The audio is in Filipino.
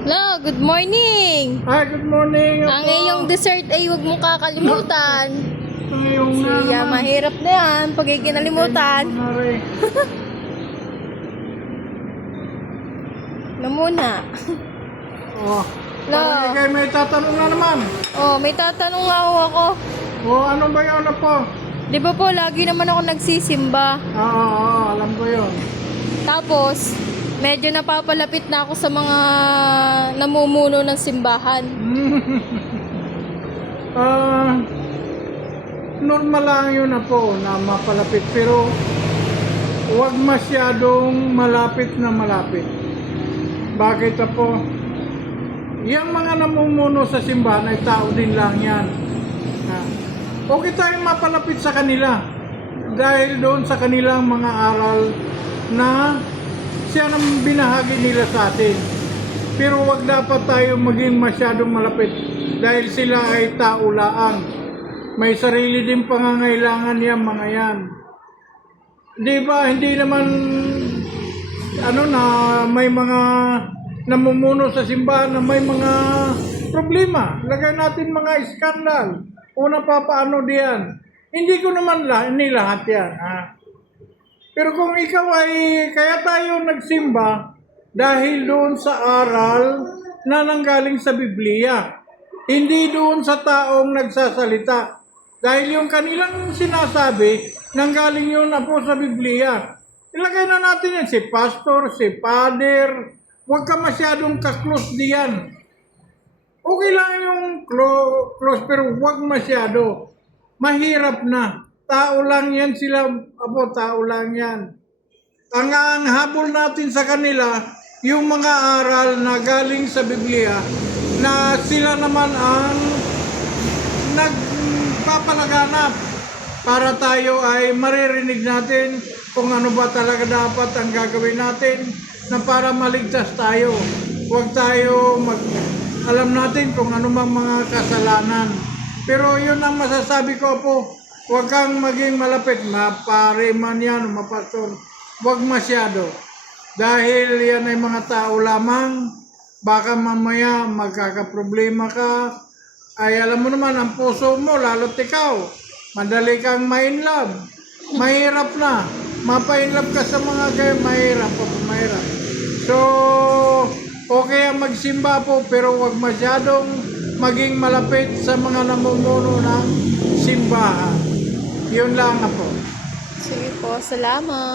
Hello, good morning! Hi, good morning. Ang iyong dessert ay huwag mong kakalimutan. Ang iyong Siya, mahirap na yan pag ikinalimutan. Na muna. Oh, Hello. parang ikay may tatanong na naman. Oh, may tatanong nga ako. Oh, ano ba yun na po? Di ba po, lagi naman ako nagsisimba. Oo, alam ko yun. Tapos, medyo napapalapit na ako sa mga namumuno ng simbahan. Normal lang yun na po na mapalapit. Pero, huwag masyadong malapit na malapit. Bakit na po? Yung mga namumuno sa simbahan ay tao din lang yan. Okay tayong mapalapit sa kanila dahil doon sa kanilang mga aral na siya nang binahagi nila sa atin. Pero wag dapat tayo maging masyadong malapit dahil sila ay tao laang. May sarili din pangangailangan yan mga yan. Di ba hindi naman na may mga namumuno sa simbahan na may mga problema. Lagay natin mga iskandal. Una pa paano diyan? Hindi ko naman nilahat yan. Pero kung ikaw ay, kaya tayo nagsimba dahil doon sa aral na nanggaling sa Biblia. Hindi doon sa taong nagsasalita. Dahil yung kanilang sinasabi, nanggaling yun na po sa Biblia. Ilagay na natin yan, si pastor, si father, huwag ka masyadong ka-close diyan. Okay lang yung close pero huwag masyado. Mahirap na. Tao lang yan sila. Apo, tao lang yan. Ang habol natin sa kanila, yung mga aral na galing sa Biblia, na sila naman ang nagpapalaganap para tayo ay maririnig natin kung ano ba talaga dapat ang gagawin natin na para maligtas tayo. Huwag tayo alam natin kung ano mang mga kasalanan. Pero yun ang masasabi ko po, huwag kang maging malapit. Mapare man yan, mapastor. Huwag masyado. Dahil yan ay mga tao lamang. Baka mamaya magkakaproblema ka. Ay alam mo naman, ang puso mo, lalo't ikaw. Madali kang ma-inlove. Mahirap na. Mapa-inlove ka sa mga kayo, mahirap po, mahirap. So, okay ang magsimba po pero huwag masyadong maging malapit sa mga namumuno ng simbahan. Yun lang na po. Sige po, salamat.